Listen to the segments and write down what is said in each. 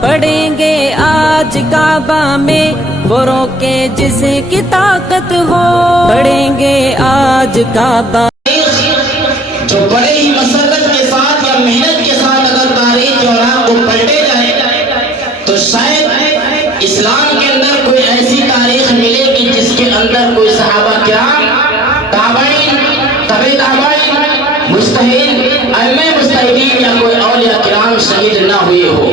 پڑھیں گے آج کعبہ میں وہ کے جس کی طاقت ہو، پڑھیں گے آج کعبہ جو بڑے ہی مسرت کے ساتھ یا محنت کے ساتھ اگر تاریخ جو ہے وہ پلٹے جائے تو شاید اسلام کے اندر کوئی ایسی تاریخ ملے گی جس کے اندر کوئی صحابہ کرام، تابعین، تبع تابعین، مجتہدین، ائمہ مجتہدین یا کوئی اولیاء کرام شہید نہ ہوئے ہو۔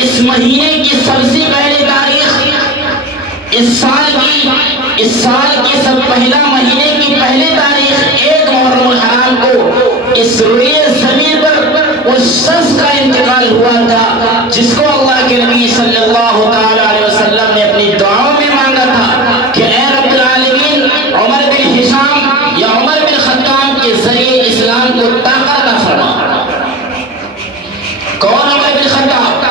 اس مہینے کی سب سے پہلی تاریخ، اس سال کی سب پہلا مہینے کی پہلی تاریخ 1 محرم الحرام کو اس روئے زمین پر اس شخص کا انتقال ہوا تھا جس کو اللہ کے نبی صلی اللہ علیہ وسلم نے اپنی دعاؤں میں مانگا تھا کہ اے رب العالمین عمر بن ہشام یا عمر بن خطاب کے ذریعے اسلام کو طاقت عطا فرما۔ کون عمر بن خطاب؟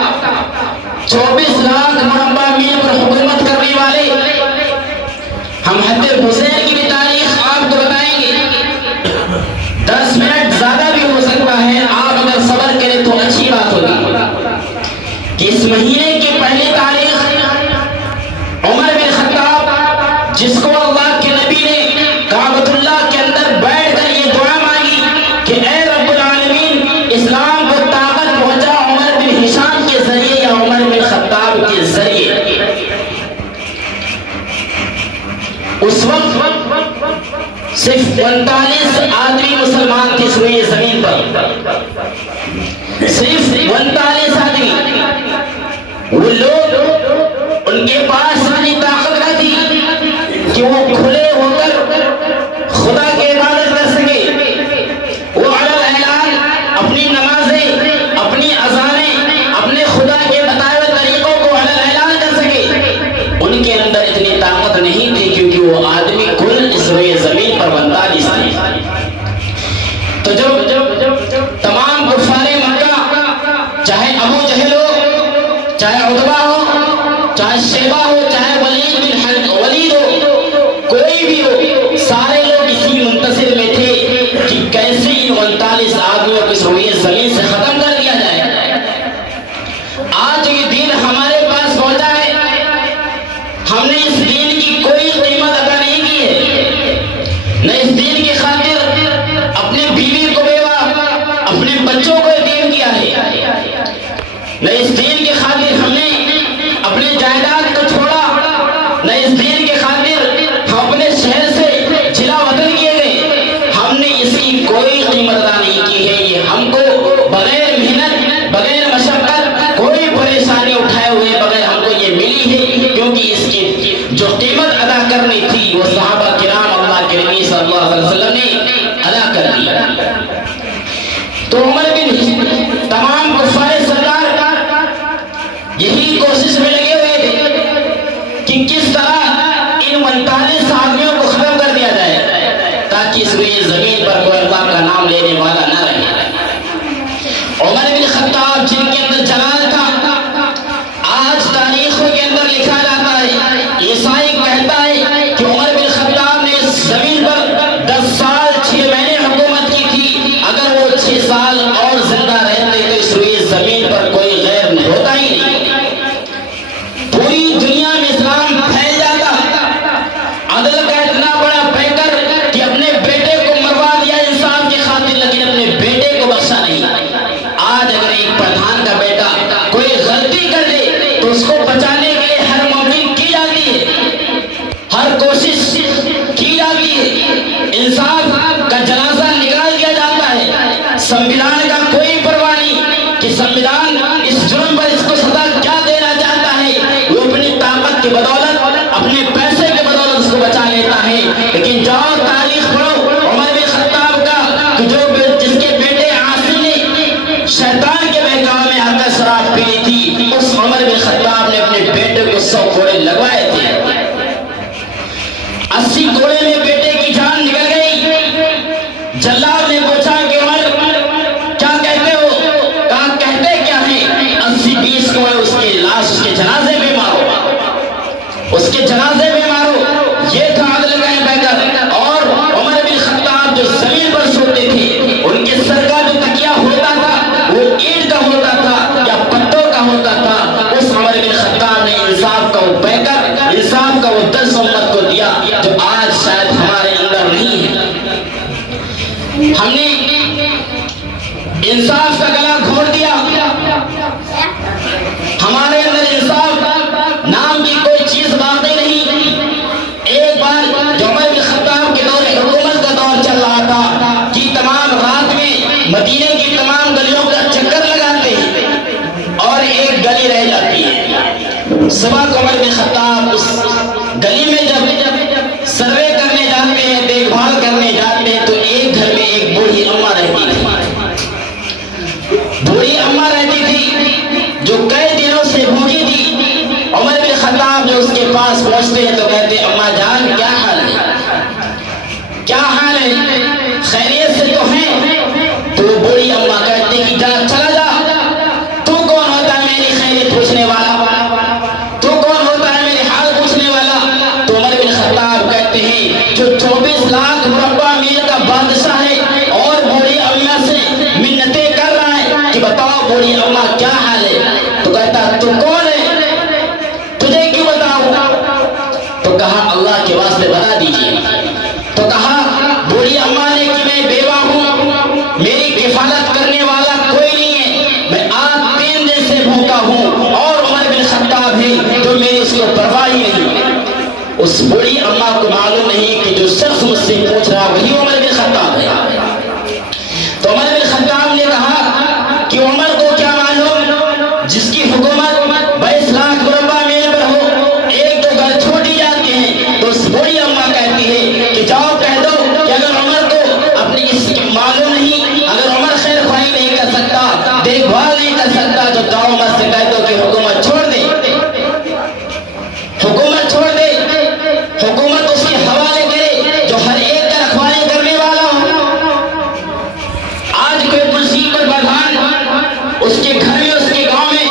24 لاکھ مربع میل پر حکومت کرنے والے۔ ہم حد حسین کی بھی تاریخ آپ کو بتائیں گے، 10 منٹ زیادہ بھی ہو سکتا ہے، آپ اگر صبر کریں تو اچھی بات ہوگی کہ اس مہینے کی پہلی تاریخ عمر بن خطاب جس کو اللہ کے نبی نے کعبۃ اللہ کے اندر بیٹھ کر یہ دعا مانگی کہ اے رب العالمین اسلام کو طاقت پہنچا عمر بن ہشام کے ذریعے یا عمر بن خطاب کے ذریعے، اس وقت صرف 39 آدمی مسلمان تھے سوئے زمین پر، صرف 39 آدمی۔ وہ لوگ ان کے پاس اتنی طاقت نہ تھی کہ وہ کھلے ہو کر خدا کی عبادت کر سکے، وہ علی الاعلان اپنی نمازیں، اپنی اذانیں، اپنے خدا کے بتائے ہوئے طریقوں کو علی الاعلان کر سکے۔ ان کے اندر اتنی طاقت نہیں تھی کیونکہ وہ آدمی کل اس روئے زمین پر 42 تھے۔ تو جب تمام کفار مکہ، چاہے ابو جہل ہو، چاہے عتبہ ہو، چاہے شیبہ ہو، چاہے ولید ہو، کوئی بھی ہو، سارے لوگ اسی منتظر میں تھے کہ کیسے ان 39 آدمیوں کو اس روئے زمین سے ختم کر دیا جائے۔ آج یہ دین ہمارے پاس پہنچا ہے، ہم نے اس دین کی کوئی قیمت ادا نہیں کی ہے، نہ اس دین کی خاطر اپنے بیوی کو بیوہ، اپنے بچوں کو یتیم کیا ہے، نہ اس دین کی خاطر ہم نے اپنے جائیداد کو چھوڑا، نہ اس دین کی خاطر ہم اپنے شہر سے جلا وطن کیے گئے۔ ہم نے اس کی کوئی قیمت ادا نہیں کی ہے، یہ ہم کو بغیر محنت، بغیر مشقت، کوئی پریشانی اٹھائے ہوئے بغیر ہم کو یہ ملی ہے، کیونکہ اس کی جو قیمت ادا کرنی تھی وہ صحابہ کرام اللہ کے نبی صلی اللہ علیہ وسلم نے ادا کر دی۔ تو عمر بن تمام کفار سردار یہی کوشش میں لگے ہوئے تھے کہ کس طرح ان 39 آدمیوں کو ختم کر دیا جائے تاکہ اس روئے زمین پر کوئی اللہ کا نام لینے والا نہ رہے۔ عمر بن خطاب جن کے اندر جلال تھا، آج تاریخوں کے اندر لکھا جاتا ہے، عیسائی کہتا ہے کہ عمر بن خطاب نے اس زمین پر 10 سال 6 مہینے حکومت کی تھی، اگر وہ 6 سال اور زندہ رہتے تو اس روئے زمین پر کوئی غیر ہوتا ہی نہیں، پوری دنیا میں اسلام پھیل جاتا۔ عدل کا اتنا بڑا پیکر کہ اپنے بیٹے کو مروا دیا انصاف کی خاطر، لیکن اپنے بیٹے کو بخشا نہیں۔ آج اگر ایک پردھان کا بیٹا کوئی غلطی کر دے تو اس کو بچانے کے لیے ہر ممکن کی جاتی ہے، ہر کوشش کی جاتی ہے، انصاف کا جنازہ نکال دیا جاتا ہے۔ سنویدھان کا کوئی پرواہ نہیں کہ سنویدھان اس جرم پر اس کو سزا کیا دینا چاہتا ہے، وہ اپنی طاقت کی بدولت، اپنے پیسے کے بدولت اس کو بچا لیتا ہے۔ لیکن جاؤ تاریخ پڑھو عمر بن خطاب کا کہ جس کے بیٹے عاصم نے شیطان کے بہکاوے میں آ کر شراب پی لی تھی، اس عمر بن خطاب نے اپنے بیٹے کو 100 کوڑے لگوائے تھے، 80 کوڑے میں بیٹے کی جان نکل گئی۔ جلاد نے پوچھا کہ عمر کیا کہتے ہو؟ کہا کہتے کیا ہیں؟ 80-20 کوڑے اس کی لاش اس کے جنازے میں مارو، اس کے جنازے میں مارو۔ یہ تھا عدل کا پیکر۔ اور عمر بن خطاب جو زمین پر سوتے تھے، ان کے سر کا جو تکیہ ہوتا تھا وہ اینٹ کا ہوتا تھا یا پتوں کا ہوتا صبح کو عمر بن خطاب اس گلی میں جب سروے کرنے جاتے ہیں، دیکھ بھال کرنے جاتے ہیں، تو ایک گھر میں ایک بوڑھی اماں رہتی تھی، بوڑھی اماں رہتی تھی جو کئی دنوں سے بھوکی تھی۔ عمر بن خطاب جو اس کے پاس پہنچتے ہیں تو کہتے ہیں اماں جان کیا حال ہے، کیا حال ہے، خیریت سے تو ہیں؟ تو بوڑھی اماں کہتے ہیں کہ جا چلا جا، تو کون ہوتا ہے میری خیریت پوچھنے والا، تو کون ہوتا ہے میرے حال پوچھنے والا؟ تو عمر بن خطاب کہتے ہیں جو 24 لاکھ مربع میل کا بادشاہ ہے اور بوڑھی اماں سے منتیں کر رہا ہے کہ بتاؤ بوڑھی اماں کیا حال ہے، تو کہتا تو کون ہے، تجھے کیوں بتاؤں؟ تو کہا اللہ کے واسطے بتا دیجیے۔ تو کہا بوڑھی اماں نے کہ میں بیوہ ہوں، میری کفالت کرنے والا کوئی نہیں ہے، میں آج 3 دن سے بھوکا ہوں، اور عمر بن خطاب ہے جو میری اس کو پرواہ ہی نہیں۔ اس بوڑھی اماں کو معلوم نہیں کہ جو شخص مجھ سے پوچھ رہا وہی عمر بن خطاب ہے۔ تو عمر بن خطاب نے کہا کہ عمر کو کیا معلوم، جس کی حکومت 22 لاکھ مربع میل پر ہو، ایک دو گھر چھوٹی جاتے ہیں۔ تو اس بوڑھی اماں کہتی ہے کہ جاؤ کہہ دو کہ اگر عمر کو اپنی اس کی معلوم نہیں، اگر عمر خیر خواہی نہیں کر سکتا، دیکھ بھال نہیں کر سکتا، تو جاؤ عمر سے کہہ دو کہ حکومت چھوڑ دے، حکومت چھوڑ دے، حکومت اس کے حوالے کرے جو ہر ایک کا رکھوالی کرنے والا ہو۔ آج کوئی مصیبت بدحال اس کے گھر میں، اس کے گاؤں میں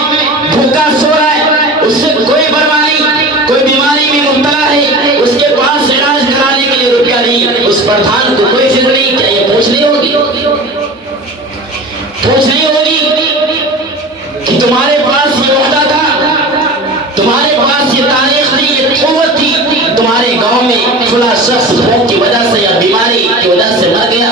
بھوکا سو رہا ہے، اس سے کوئی پرواہ نہیں، کوئی بیماری میں مبتلا ہے، اس کے پاس علاج کرانے کے لیے روپیہ نہیں، اس پردھان کو کوئی فکر نہیں، کیا یہ پوچھنی ہوگی، پوچھنی ہوگی کہ تمہارے پاس یہ عہدہ تھا، تمہارے پاس یہ تاریخ تھی، یہ قوت تھی، تمہارے گاؤں میں فلاں شخص بھوک کی وجہ سے یا بیماری کی وجہ سے مر گیا،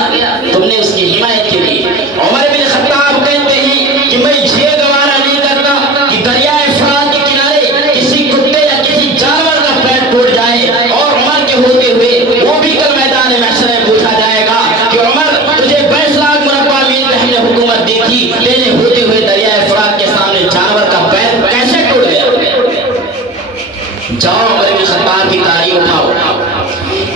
تم نے اس کی حمایت کی تھی۔ عمر بن خطاب کہتے ہیں کہ میں یہ گوارا نہیں کرتا کہ دریائے فرات کے کنارے کسی کتے یا کسی جانور کا پیر ٹوٹ جائے، اور عمر کے ہوتے ہوئے وہ بھی کل میدان محشر میں پوچھا جائے گا کہ عمر تجھے 22 لاکھ مربع میل پہ ہم نے حکومت دی تھی، تیرے ہوتے ہوئے دریائے فرات کے سامنے جانور کا پیر کیسے ٹوٹ گیا؟ جاؤ عمر بن خطاب کی تاریخ اٹھاؤ،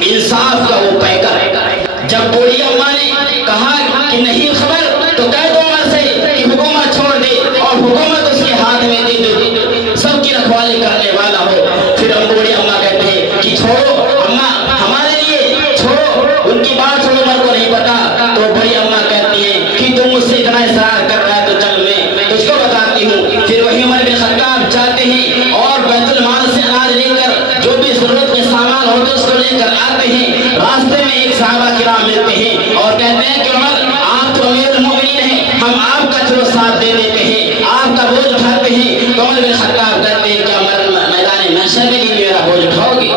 انصاف کا وہ پیکر۔ جب بوڑھی اماں نے کہا کہ نہیں خبر، تو کہہ دو عمر سے کہ حکومت چھوڑ دے، اور حکومت اس کے ہاتھ میں دے دو، سب کی رکھوالی کرنے والا ہو۔ پھر ہم بوڑھی اماں کہتے ہیں کہ چھوڑو اماں، ہمارے لیے چھوڑو، ان کی بات چھوڑو، عمر کو نہیں پتا۔ تو بوڑھی اماں کہتی ہیں کہ تم مجھ سے اتنا اصرار کر رہا ہے تو چل میں تجھ کو بتاتی ہوں۔ پھر وہی عمر بن خطاب جاتے ہیں اور بیت المال سے اناج لے کر جو بھی ضرورت کے سامان ہوتے اس کو لے کر آتے ہیں۔ راستے میں ایک صحابہ کرام ملتے ہیں اور کہتے ہیں کہ عمر آپ تو امیر المومنین ہیں، ہم آپ کا چلو ساتھ دے دیتے ہیں، آپ کا بوجھ اٹھاتے ہیں۔ تو عمر بن خطاب کہتے ہیں کہ عمر میدان محشر میں بھی میرا بوجھ اٹھاؤ گے،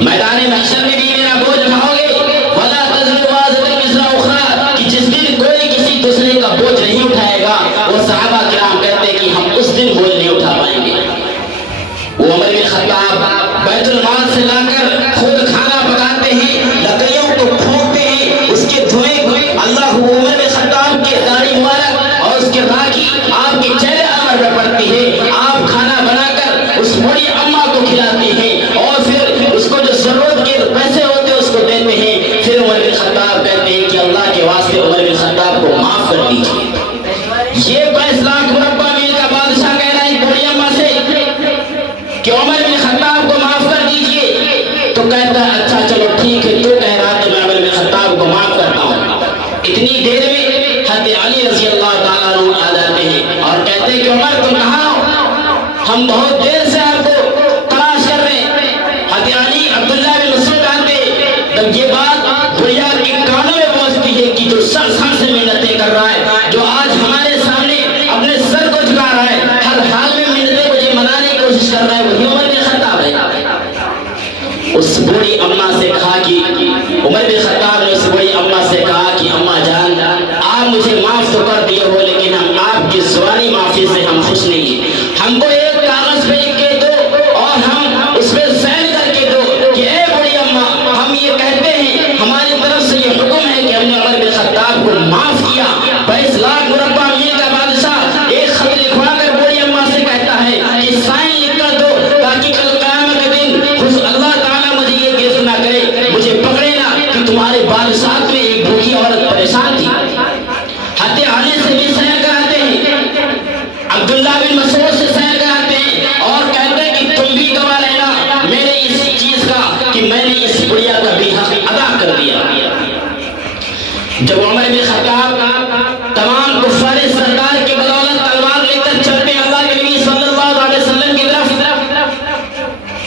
میدان محشر میں بھی میرا بوجھ اٹھاؤ گے؟ ولا تزر وازرة وزر اخرى، کہ جس دن کوئی کسی دوسرے کا بوجھ نہیں اٹھائے گا، وہ صحابہ کرام کہتے ہیں کہ ہم اس دن بوجھ نہیں اٹھا پائیں گے۔ وہ عمر بن خطاب بیت المال سے لا کر خود کھانا پکاتے ہیں، لکڑیوں کو پھونکتے ہیں، اس کے دھوئیں اللہ عمر بن خطاب کے داڑھی مبارک اور اس کے راکھی آپ کے چہرے انور پر پڑتی ہے۔ آپ کھانا بنا کر اس بوڑھی اماں کو کھلاتے ہیں، اور پھر اس کو جو ضرورت کے پیسے ہوتے ہیں اس کو دیتے ہیں۔ پھر عمر بن خطاب کہتے ہیں کہ اللہ کے واسطے عمر بن خطاب کو معاف کر دیجیے۔ یہ 22 لاکھ مربع میل کا بادشاہ کہہ رہا ہے بوڑھی اماں سے کہ عمر بن خطاب کو معاف کر دیجئے۔ تو کہتا ہے اچھا چلو ٹھیک ہے، تو کہہ رہا تو میں عمر بن خطاب کو معاف کرتا ہوں۔ اتنی دیر میں حضرت علی رضی اللہ تعالیٰ عنہ آ جاتے ہیں اور کہتے ہیں کہ عمر تم کہاں ہو، ہم بہت دیر سے آپ کو تلاش کر رہے ہیں۔ حضرت علی عبداللہ بن مسعود آتے، جب یہ بات بڑھیا کے کانوں میں پہنچتی ہے کہ جو شخص ہم سے منتیں کر رہا ہے، جو آج ہمارے سامنے اپنے سر کو جھکا رہا ہے، ہر حال میں منتیں مجھے منانے کی کوشش کر رہا ہے، وہی عمر بن خطاب ہے۔ اس بوڑھی اماں سے کہا کہ عمر بن خطاب نے اس بوڑھی اماں سے کہا کہ اماں جان آپ مجھے معاف تو کر دیے ہو، لیکن ہم آپ کی سواری معافی سے ہم خوش نہیں ہیں۔ ہم کو ایک کاغذ پہ لکھ کے دو اور ہم اس پہ سائن کر کے دو کہ اے بوڑھی اماں ہم یہ کہتے ہیں، ہماری طرف سے یہ حکم ہے کہ ہم نے عمر بن خطاب کو معاف کیا۔ 22 لاکھ مربع میل کا بادشاہ ایک خط لکھوا کر بوڑھی اماں سے کہتا ہے کہ سائن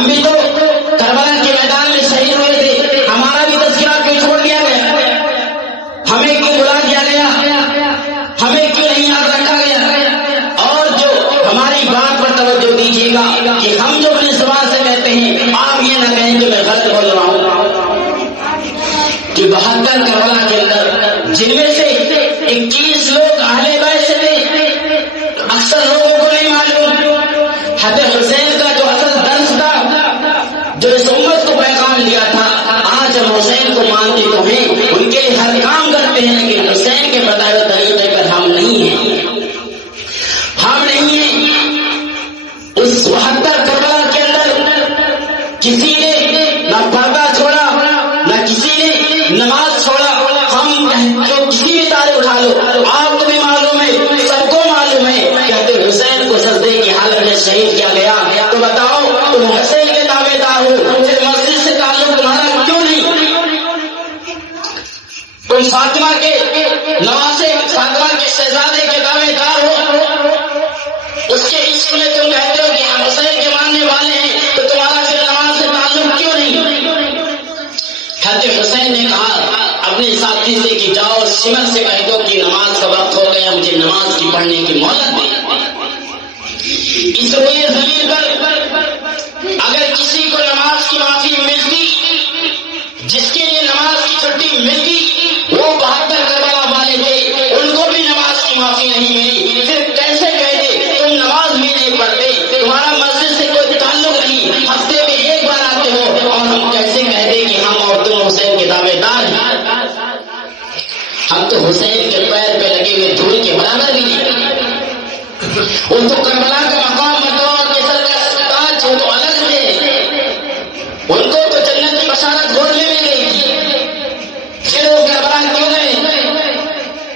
ہم بھی تو کربلا کے میدان میں شہید ہوئے تھے، ہمارا بھی تذکرہ کیوں چھوڑ دیا گیا؟ ہمیں کیوں بلا دیا گیا؟ ہمیں کیوں نہیں یاد رکھا گیا؟ اور جو ہماری بات پر توجہ دیجیے گا کہ ہم جو اپنی زبان سے کہتے ہیں، آپ یہ نہ کہیں کہ میں غلط بول رہا ہوں، کہ 72 کربلا کے اندر جن میں سے 21 لوگ اہل بیت سے تھے، اکثر لوگوں کو نہیں معلوم حضرت حسین کا جو اصل درس تھا، جو اس امت کو پیغام دیا تھا، آج ہم حسین کو مانتے تو ہیں، ان کے لیے ہر کام کرتے ہیں، لیکن حسین کے بتائے ہوئے طریقے پر ہم نہیں ہیں، ہم نہیں ہیں۔ اس 72 کربلا کے اندر کسی نے نہ پردہ چھوڑا، نہ کسی نے نماز چھوڑا۔ ہم جو کسی بھی تاریخ اٹھا لو، آپ کو بھی معلوم ہے، سب کو معلوم ہے کہ حضرت حسین کو سجدے کی حالت میں شہید کیا گیا۔ تو بتاؤ، تم حسین کے تابع دار ہو، پھر مسجد سے تعلق تمہارا کیوں نہیں؟ تم فاطمہ کے نواسے، فاطمہ کے شہزادے کے دعوے دار ہو، اس کے عشق میں تم کہتے ہو کہ ہم حسین کے ماننے والے ہیں، تو تمہارا پھر نماز سے تعلق کیوں نہیں؟ حضرت حسین نے کہا اپنے ساتھی سے کہ جاؤ سمر سے کہہ دو کہ نماز کا وقت ہو گیا، مجھے نماز کی پڑھنے کی مہلت دے۔ اس روئے زمین پر اگر کسی کو نماز کی معافی ملتی، جس کے لیے نماز کی چھٹی ملتی، وہ 72 کربلا والے تھے، ان کو بھی نماز کی معافی نہیں ملی، پھر کیسے کہہ دے تم نماز بھی نہیں پڑھتے، تمہارا مسجد سے کوئی تعلق نہیں، ہفتے میں ایک بار آتے ہو، اور ہم کیسے کہہ دے کہ ہم اور تم حسین کے دعوے دار ہیں؟ ہم تو حسین کے پیر پہ لگے ہوئے دھول کے برابر بھی نہیں۔ وہ تو کربلا کا مقام مرتبہ کے سر کا تاج، وہ تو الگ تھے، ان کو تو جنت کی بشارت گود میں مل گئی تھی، پھر وہ کربلا کیوں گئے؟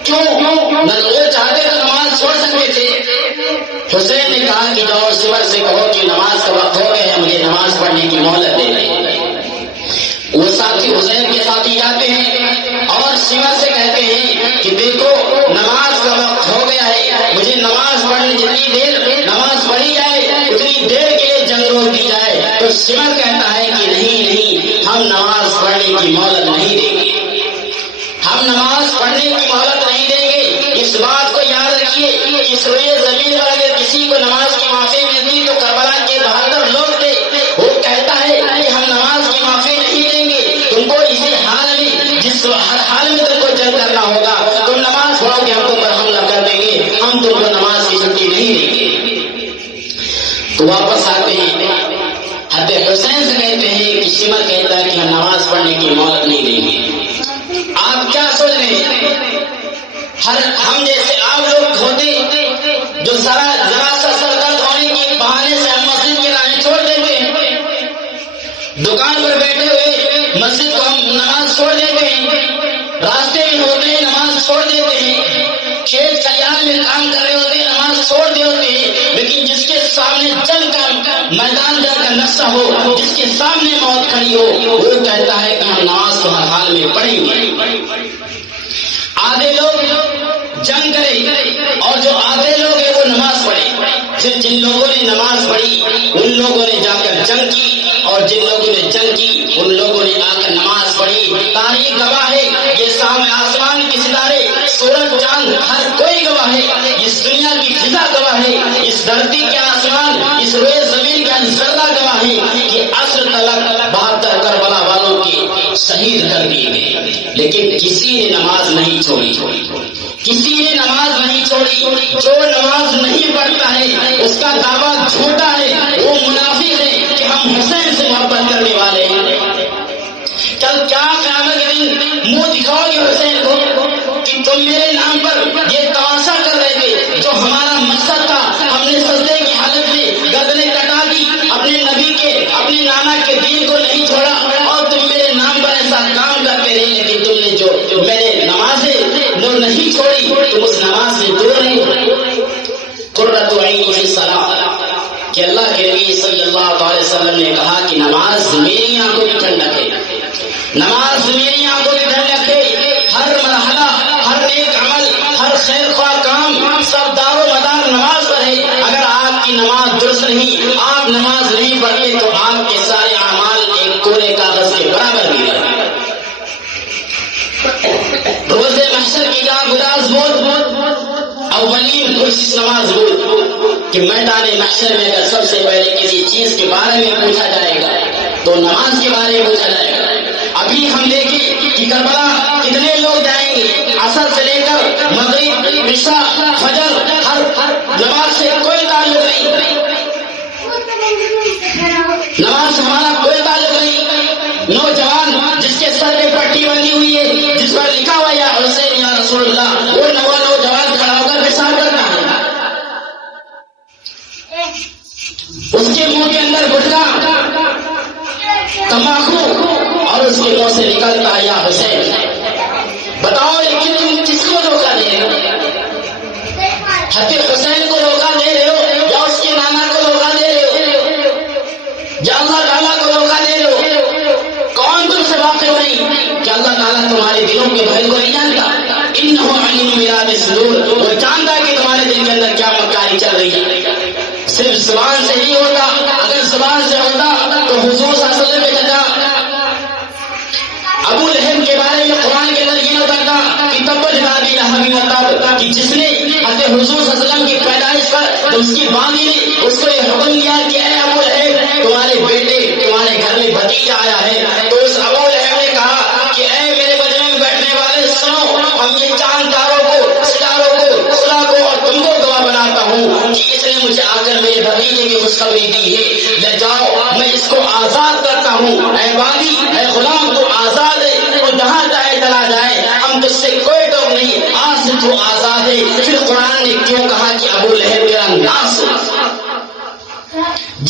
کیوں نہ وہ چاہتے تو نماز چھوڑ سکتے تھے؟ حسین نے کہا کہ جاؤ سمر سے کہو کہ نماز کا وقت ہو گیا، مجھے نماز پڑھنے کی مہلت دے دیں۔ وہ ساتھی حسین کے ساتھی جاتے ہیں اور سمر سے کہتے ہیں کہ دیکھو نماز کا وقت ہو گیا ہے، مجھے نماز پڑھنے جتنی دیر نماز پڑھی جائے اتنی دیر کے لیے جنگ روک دی جائے۔ تو سمر کہتا ہے کہ نہیں، ہم نماز پڑھنے کی مہلت نہیں دیں گے، ہم نماز پڑھنے کی مہلت نہیں دیں گے۔ اس بات کو یاد رکھیے کہ اس روئے زمین پر اگر کسی کو نماز کی معافی ملتی تو کربلا کے 72 لوگ تھے، وہ کہتا ہے کہ ہم نماز کی معافی نہیں دیں گے، تم کو اسی حال میں، جس ہر حال میں تم کو جنگ کرنا ہوگا، تم نماز پڑھو گے ہم تم پر حملہ کر دیں گے، ہم تم کو نماز کی چھٹی نہیں دیں گے۔ تو واپس آتے ہیں، حضرت حسین سے کہتے ہیں کہ سمر کہتا ہے کہ ہم نماز پڑھنے کی مہلت نہیں دیں گے۔ آپ کیا سوچ رہے ہیں؟ ہم جیسے آپ لوگ ہوتے جو ذرا سا سر درد ہونے کے بہانے سے ہم مسجد کے راہیں چھوڑ دیتے ہیں، دکان پر بیٹھے ہوئے مسجد کو ہم نماز چھوڑ دیتے ہیں، راستے میں ہوتے ہیں نماز چھوڑ دیتے ہیں، کھیت کھلیان میں کام کر رہے ہوتے ہیں نماز چھوڑ دیتے ہیں، لیکن جس کے سامنے جنگ کا میدان جنگ کا نقشہ ہو، جس کے سامنے موت کھڑی ہو، وہ کہتا ہے کہ ہم نماز تو ہر حال میں پڑھیں گے۔ آدھے لوگ جنگ کرے اور جو آدھے لوگ ہیں وہ نماز پڑھے، پھر جن لوگوں نے نماز پڑھی ان لوگوں نے جا کر جنگ کی، اور جن لوگوں نے جنگ کی ان لوگوں نے آ کر نماز پڑھی۔ تاریخ گواہ ہے، یہ سامنے آسمان کے ستارے، سورج چاند، ہر کوئی گواہ ہے، اس دنیا کی فضا گواہ ہے، اس دھرتی کے آسمان، اس روئے زمین کا ذرہ گواہ ہے کہ عصر تلک 72 کربلا والوں کے شہید کر دیے گئے، لیکن کسی نے نماز نہیں چھوڑی، کسی نے نماز نہیں چھوڑی۔ جو نماز نہیں پڑھتا ہے اس کا دعویٰ جھوٹا ہے، وہ منافق ہے کہ ہم حسین سے محبت کرنے والے ہیں۔ کل کیا قیامت کے دن منہ دکھاؤ گے حسین کو کہ تم میرے نام پر یہ تماشا کر رہے تھے؟ جو ہمارا مقصد تھا، ہم نے سجدے کی حالت میں گردنیں کٹا دی، اپنے نبی کے، اپنے نانا کے دین کو نہیں چھوڑا، اور تم میرے نام پر ایسا کام کرتے رہے، لیکن تم نے جو میرے نمازیں نہیں چھوڑی، تم اس نماز سے دور نہیں ہو۔ قرۃ عین فی الصلاۃ، کہ اللہ کے نبی صلی اللہ علیہ وسلم نے کہا کہ نماز میری آنکھوں کی ٹھنڈک ہے، نماز میری آنکھوں کی ٹھنڈک ہے۔ ہر مرحلہ، ہر نیک عمل، ہر خیر خواہ کام، سب دار و مدار نماز پر ہے۔ اگر آپ کی نماز درست نہیں، آپ نماز نہیں پڑھتے تو آپ کے سارے اعمال ایک کورے کاغذ کے برابر بھی رہے۔ روز محشر کی گاہ گداز بول، اولین کوشش نماز بول کہ میدان محشر میں اگر سب سے پہلے کسی چیز کے بارے میں پوچھا جائے گا تو نماز کے بارے میں پوچھا جائے گا۔ ابھی ہم دیکھیں کہ کربلا کتنے لوگ جائیں گے، عصر سے لے کر مغرب، عشاء، فجر، ہر نماز سے کوئی تعلق نہیں، نماز سے ہمارا کوئی تعلق نہیں۔ نوجوان جس کے سر پہ پٹی بندھی ہوئی ہے، جس پر لکھا ہوا یا حسین یا رسول اللہ، وہ نوجوان کھڑا ہو کر پیشاب کرتا ہے، اس کے منہ کے اندر گٹکا، تمباکو، اور اس کے منہ سے نکلتا ہے یا حسین۔ بتاؤ لیکن تم کس کو دھوکہ دے رہے ہو؟ حضرت حسین کو دھوکہ دے رہے ہو یا اس کے نانا کو دھوکہ دے رہے ہو یا اللہ تعالیٰ کو دھوکہ دے رہے ہو؟ کون تم سے واقف نہیں کہ اللہ تعالیٰ تمہارے دلوں کے بھائی کو نہیں جانتا؟ انہ علیم بذات الصدور، وہ جانتا ہے کہ تمہارے دل کے اندر کیا مکاری چل رہی ہے۔ صرف زبان سے نہیں ہوتا، اگر زبان سے ہوتا تو حضور صلی اللہ علیہ وسلم پہ جاتا۔ ابو لہب کے بارے میں قرآن کے اندر یہ بتاتا کہ تبت یدا ابی لہب وتب، کہ جس نے حضرت حضور صلی اللہ علیہ وسلم کی پیدائش پر اس کی باندھی نے اس کو یہ حکم دیا کہ اے ابو لہب، تمہارے بیٹے تمہارے گھر میں بھتیجا آیا ہے، تو اس ابو لہب نے کہا کہ اے میرے مجمع میں بیٹھنے والے سنو، ہم یہ چاند تاروں کو، ستاروں کو، خدا کو اور تم کو گواہ بناتا ہوں کہ اس نے مجھے آ کر میرے بھتیجے کی خوشخبری دی ہے، لے جاؤ میں اس کو آزاد کرتا ہوں، اے باندھی، اے غلام، تو آزاد ہے، تو جہاں چاہے چلا جائے، ہم تجھ سے کوئی ڈر نہیں، آج سے تو آزاد ہے۔ پھر قرآن نے کیوں کہا کہ ابو لہب تیرا ناس،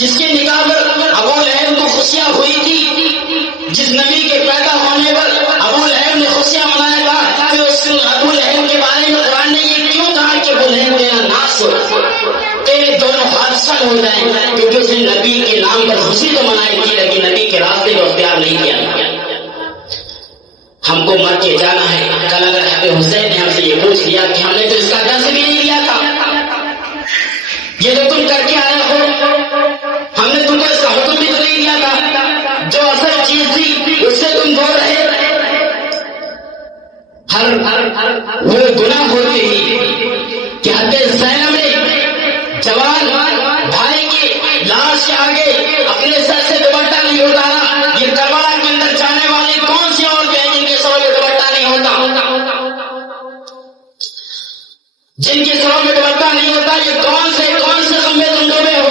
جس کے نکاح پر ابو لہب کو خوشیاں ہوئی تھی، جس نبی کے پیدا ہونے پر ابو لہب نے خوشیاں منایا تھا، پھر اس ابو لہب کے بارے میں قرآن نے یہ کیوں کہا کہ ابو لہب تیرا ناس، تیرے دونوں ہاتھ سن ہو جائیں، کیونکہ اس نے نبی کے نام پر خوشی تو منائی تھی لیکن نبی کے راستے کو اختیار نہیں کیا۔ ہم کو مر کے جانا ہے، کل اگر حضرت حسین نے ہم سے یہ پوچھ لیا کہ ہم نے تو اس کا درس بھی نہیں لیا تھا، یہ تو تم کر کے آئے ہو، ہم نے تم کو اس کا حکم بھی تو نہیں دیا تھا، جو اصل چیز تھی اس سے تم دور رہے۔ ہر وہ گناہ ہوتے ہی کہ حضرت زینب نے جوان بھائی کی لاش کے آگے اپنے سر سے دوپٹہ نہیں اتارا۔ یہ کربلا کے اندر جانے والی کون سی عورتیں ہیں جن کے سروں میں دوپٹہ نہیں ہوتا؟ جن کے سروں میں دوپٹہ نہیں ہوتا، یہ کون سے خمبے تم ڈوبے ہو؟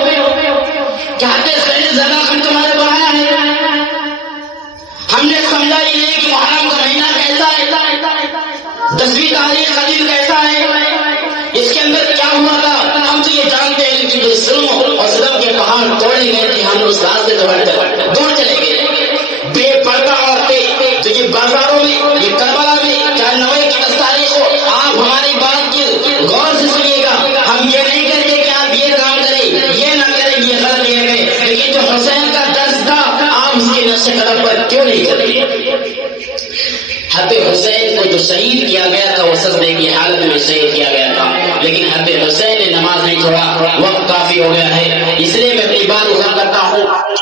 کیا زیادہ ہم تمہارے بنایا ہے؟ ہم نے سمجھا ہی نہیں کہ محرم کا مہینہ کیسا ہے، 10ویں تاریخ کا دن کیسا ہے، اس کے اندر کیا ہوا تھا، ہم تو یہ جانتے ہیں لیکن جو ظلم اور ستم کے پہاڑ توڑے گئے تھے، ہم اس راستے سے دور چلے گئے۔ بے پردہ عورتیں جو یہ بازاروں میں، یہ کربلا میں، چاہے 9 کی 10 تاریخ ہو، آپ ہماری بات کی غور سے سنیے گا، ہم یہ نہیں کہتے کہ آپ یہ کام کریں، یہ نہ کریں، یہ غلط یہ ہے، لیکن جو حسین کا درس تھا آپ اس کے نقش قدم پر کیوں نہیں چلتے؟ حضرت حسین کو جو شہید کیا گیا تھا وہ صدمے کی حالت میں شہید کیا گیا تھا، لیکن حضرت حسین نے نماز نہیں چھوڑا۔ وقت کافی ہو گیا ہے، اس لیے میں اپنی بات ختم کرتا ہوں۔